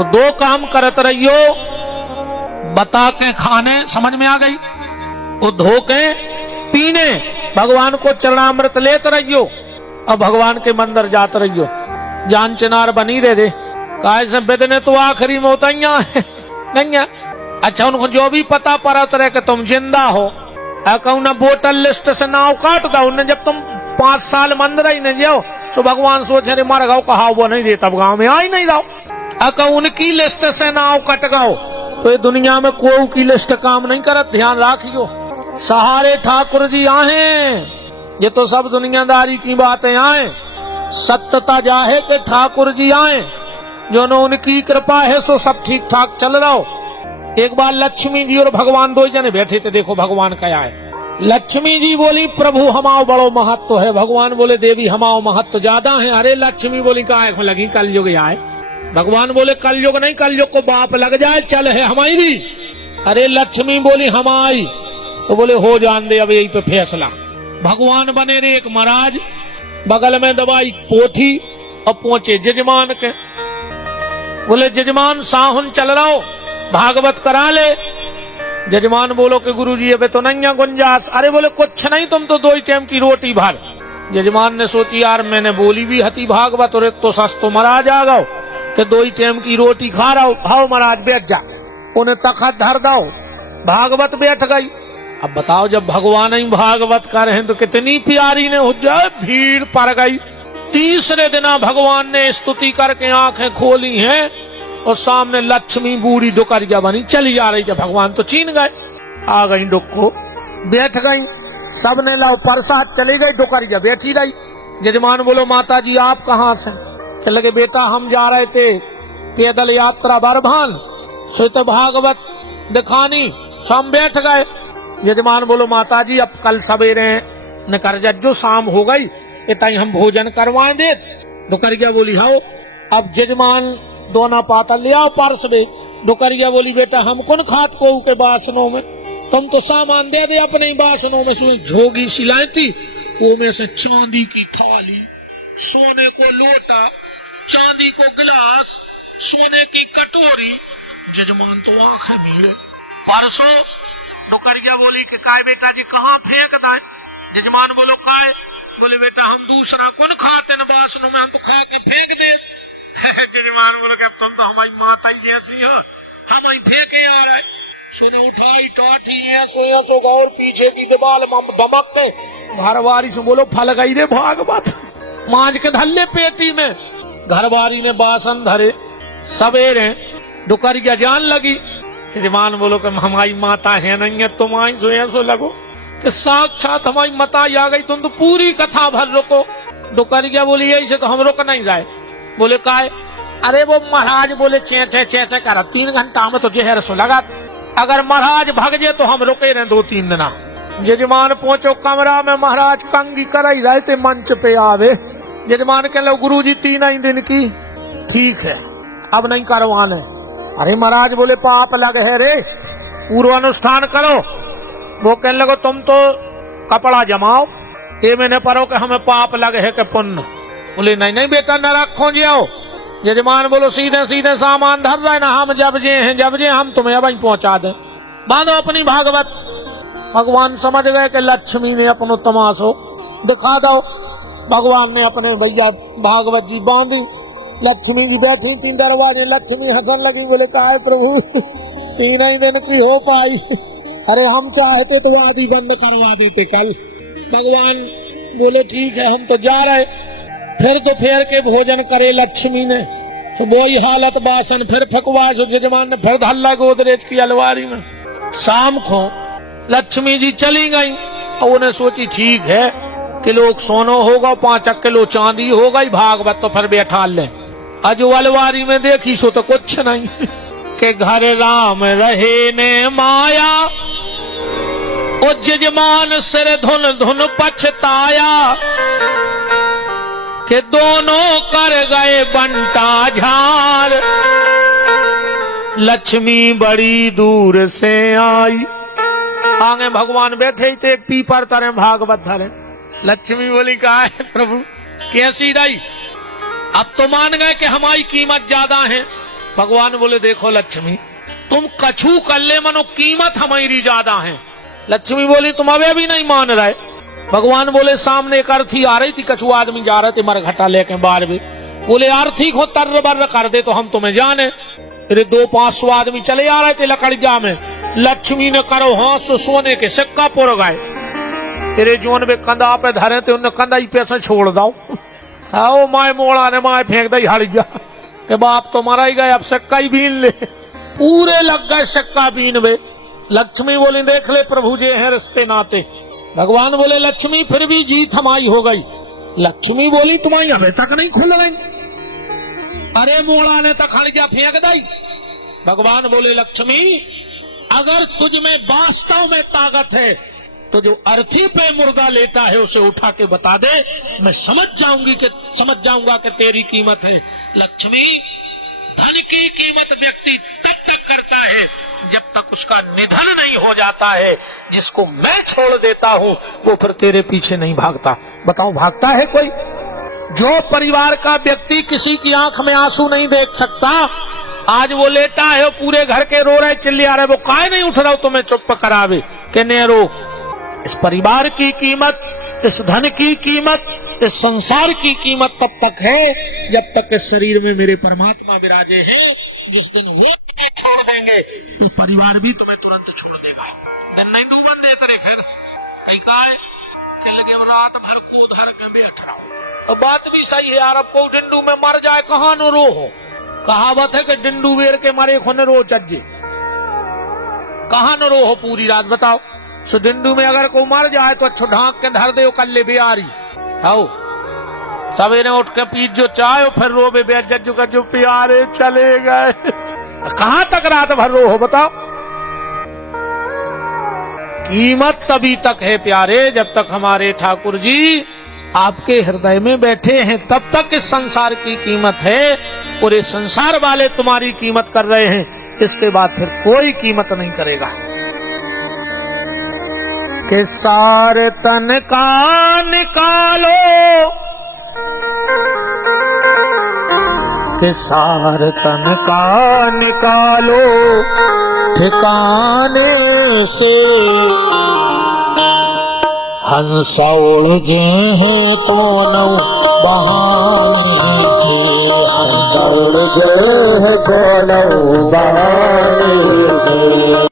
तो दो काम करत रहियो, बता के खाने, समझ में आ गई, वो धो के पीने, भगवान को चरणामृत लेते रहियो और भगवान के मंदिर जाते रहियो। जान चिनार बनी रहे काहे से बेदने तो आखिरी में होता ही है नहीं है। अच्छा उनको जो भी पता पड़त रहे कि तुम जिंदा हो, कहूँ बोतल लिस्ट से नाव काट दो उन्हें, जब तुम 5 साल मंदिर ही नहीं जाओ तो भगवान सोचे रे मार गाँव कहा वो नहीं दे, तब गाँव में आ ही नहीं रहो। उनकी लिस्ट से नाव कट गो तो ये दुनिया में कोई की लिस्ट काम नहीं करत, ध्यान राखियो। सहारे ठाकुर जी आए, ये तो सब दुनियादारी की बातें आए, सत्यता जाहे के ठाकुर जी आए, जो न उनकी कृपा है सो सब ठीक ठाक चल रहा हो। एक बार लक्ष्मी जी और भगवान दो जने बैठे थे, देखो भगवान क्या है। लक्ष्मी जी बोली प्रभु हमाओ बड़ो महत्व है, भगवान बोले देवी हमाओ महत्व ज्यादा है। अरे लक्ष्मी बोली का लगी कलयुग आए, भगवान बोले कलयुग नहीं, कलयुग को बाप लग जाए चल है हमारी। अरे लक्ष्मी बोली हमारी, तो बोले हो जान दे अब यही पे फैसला। भगवान बने रे एक महाराज, बगल में दवाई पोथी और पहुंचे जजमान के, बोले जजमान साहुन चल रहा हो, भागवत करा ले। जजमान बोलो कि गुरुजी अबे तो नहीं है गुंजास। अरे बोले कुछ नहीं, तुम तो 2 टाइम की रोटी भर। जजमान ने सोची यार मैंने बोली भी हती भागवत और एक तो सस्तो महाराज आ गओ कि 2 टाइम की रोटी खा रहा हो। हाओ महाराज बैठ जा, उन्हें तखत धर दो, भागवत बैठ गई। अब बताओ जब भगवान ही भागवत कर रहे हैं तो कितनी प्यारी ने हो जाए, भीड़ पड़ गई। तीसरे दिन भगवान ने स्तुति करके आंखें खोली हैं और सामने लक्ष्मी बूढ़ी डुकरिया बनी चली जा रही है। भगवान तो चीन गए, आ गई डुक्को, बैठ गई, सबने लाओ प्रसाद, चली गई, डुकरिया बैठी रही। जजमान बोलो माता जी आप कहाँ से? कह लगे बेटा हम जा रहे थे पैदल यात्रा बरभान, सो तो भागवत दिखानी, शाम बैठ गए। यजमान बोलो माता जी अब कल सवेरे न कर जो शाम हो गई इतना हम भोजन करवाएं दे। डुकरिया बोली हाओ। अब जजमान दोना पाता ले आओ पार्स में। डुकरिया बोली बेटा हम कौन खात को के बासनों में, तुम तो सामान दे दे अपने ही बासनों में। सुई झोगी सिलाई थी, वो में से चांदी की थाली, सोने को लोटा, चांदी को गिलास, सोने की कटोरी। जजमान तो आंखें भीड़े। परसों डुकरिया बोली कि काय बेटा जी कहाँ फेंक दाए? जजमान बोलो काय? बोले बेटा हम दूसरा कौन खाते न बासनों में, हम तो खा के फेंक दे। जजमान बोले तुम तो हमारी माता ही जैसी हो, हम ही फेंके आ रहे। सुने उठाई टाठी है सोया सो गौर पीछे की दीवार दमक गए। घरवारी से बोलो फल गई रे भागवत, मांझ के धल्ले पेटी में। घरवारी ने बासन धरे, सवेरे डुकरिया जान लगी। जजमान बोलो कि हमारी माता है नहीं है, तुम आई सो ऐसो लगो कि साक्षात हमारी माता आ गई, तुम तो पूरी कथा भर रुको। डुकरिया बोली यही से तो हम रुक नहीं जाए। बोले काय? अरे वो महाराज बोले चे चे चे चे कर 3 घंटा में तो जहर सो लगा, अगर महाराज भाग जाए तो हम रुके रहे 2-3 दिन। जजमान पहुंचो कमरा में, महाराज कंगी कर ही रहे थे, मंच पे आवे। जजमान कह लो गुरु जी 3 ही दिन की, ठीक है अब नहीं करवाने। अरे महाराज बोले पाप लगे है रे, पूर्व अनुष्ठान करो। वो कहने लगो तुम तो कपड़ा जमाओ, ये मैंने पढ़ो कि हमें पाप लगे है कि पुण्य। बोले नहीं नहीं बेटा न रखो जाओ। जजमान बोलो सीधे सीधे सामान धर रहे ना, हम जब जे हम तुम्हें अब पहुंचा दें, बांधो अपनी भागवत। भगवान समझ गए कि लक्ष्मी ने अपनो तमाशो दिखा दो। भगवान ने अपने भैया भागवत जी बांधी, लक्ष्मी जी बैठी 3 दरवाजे। लक्ष्मी हंसन लगी, बोले कहा है प्रभु 3 ही दिन की हो पाई, अरे हम चाहते तो आदि बंद करवा देते कल। भगवान बोले ठीक है हम तो जा रहे। फिर दोपहर के भोजन करे लक्ष्मी ने, तो वही हालत बासन फिर फकवाए। सो जजमान ने फिर धल्ला गोदरेज की अलमारी में। शाम को लक्ष्मी जी चली गई और उन्हें सोची ठीक है किलो सोनो होगा, 5 किलो चांदी हो गई, भागवत तो फिर बैठा ले। अजो अलवारी में देखी सो तो कुछ नहीं के घर राम रहे ने माया, ओ जजमान सिर धुन धुन पछताया कि दोनों कर गए बंटा झार। लक्ष्मी बड़ी दूर से आई, आगे भगवान बैठे ही थे एक पीपर तरह भागवत धरे। लक्ष्मी बोली कहा है प्रभु कैसी रही? अब तो मान गए कि हमारी कीमत ज्यादा है, भगवान बोले देखो लक्ष्मी, तुम कछु कर ले मनो कीमत हमारी ज्यादा है। लक्ष्मी बोली तुम अभी भी नहीं मान रहे। भगवान बोले सामने एक अर्थी आ रही थी, कछु आदमी जा रहे थे मरघटा लेके बाहर में, बोले अर्थी को तर्र बर्र कर दे तो हम तुम्हें जाने। फिर 200-500 आदमी चले आ रहे थे लकड़िया में। लक्ष्मी ने करो हाथ से सोने के सिक्का पुर गए, तेरे जोन में कंधा पे धरे थे, उन्हें कंधा ही पैसे छोड़ दो। आओ माए मोड़ा ने माए फेंक दी हड़िया के बाप तो मरा ही गए, अब सिक्का ही बीन ले। पूरे लग गए सिक्का बीन में। लक्ष्मी बोली देख ले प्रभु जे है रिश्ते नाते। भगवान बोले लक्ष्मी फिर भी जीत हमारी हो गई। लक्ष्मी बोली तुम्हारी अभी तक नहीं खुल रही, अरे मोड़ा ने तक हड़िया फेंक दी। भगवान बोले लक्ष्मी अगर तुझ में वास्तव में ताकत है तो जो अर्थी पे मुर्दा लेता है उसे उठा के बता दे, मैं समझ जाऊंगा कि तेरी कीमत है। लक्ष्मी धन की कीमत व्यक्ति तब तक करता है जब तक उसका निधन नहीं हो जाता है। जिसको मैं छोड़ देता हूँ वो फिर तेरे पीछे नहीं भागता। बताओ भागता है कोई? जो परिवार का व्यक्ति किसी की आंख में आंसू नहीं देख सकता, आज वो लेटा है, वो पूरे घर के रो रहे चिल्ला रहे, वो काहे नहीं उठ रहा हो तुम्हें चुप करावे के ने रो। इस परिवार की कीमत, इस धन की कीमत, इस संसार की कीमत तब तक है जब तक इस शरीर में मेरे परमात्मा विराजे हैं। जिस दिन वो छोड़ देंगे तो परिवार भी तुम्हें तुरंत छोड़ देगा। नहीं डूबन देते रहे फिर कहीं काय के लगे वो रात भर को उधार में बैठ रहा हूं। तो बात भी सही है यार, अब को डिंडू में मर जाए कहाँ न रो हो। कहावत है कि डिंडू वेर के मारे खुने रो चज्जे, कहाँ न रो हो पूरी रात। बताओ सो डिंडू में अगर को मर जाए तो अच्छो ढांक के धर दे कल बिहारी आओ सवेरे उठ के पीट जो चाहे फिर रो बे जज्जू का जो प्यारे चले गए। कहां तक रात भर रो हो बताओ। कीमत तभी तक है प्यारे जब तक हमारे ठाकुर जी आपके हृदय में बैठे हैं, तब तक इस संसार की कीमत है। और ये संसार वाले तुम्हारी कीमत कर रहे हैं, इसके बाद फिर कोई कीमत नहीं करेगा। कि सार तन का निकालो, कि सार तन का निकालो ठिकाने से, हंस उड़ जे हैं तो नौ बहाने से, हंस उड़ जे हैं तो नौ बहाने से।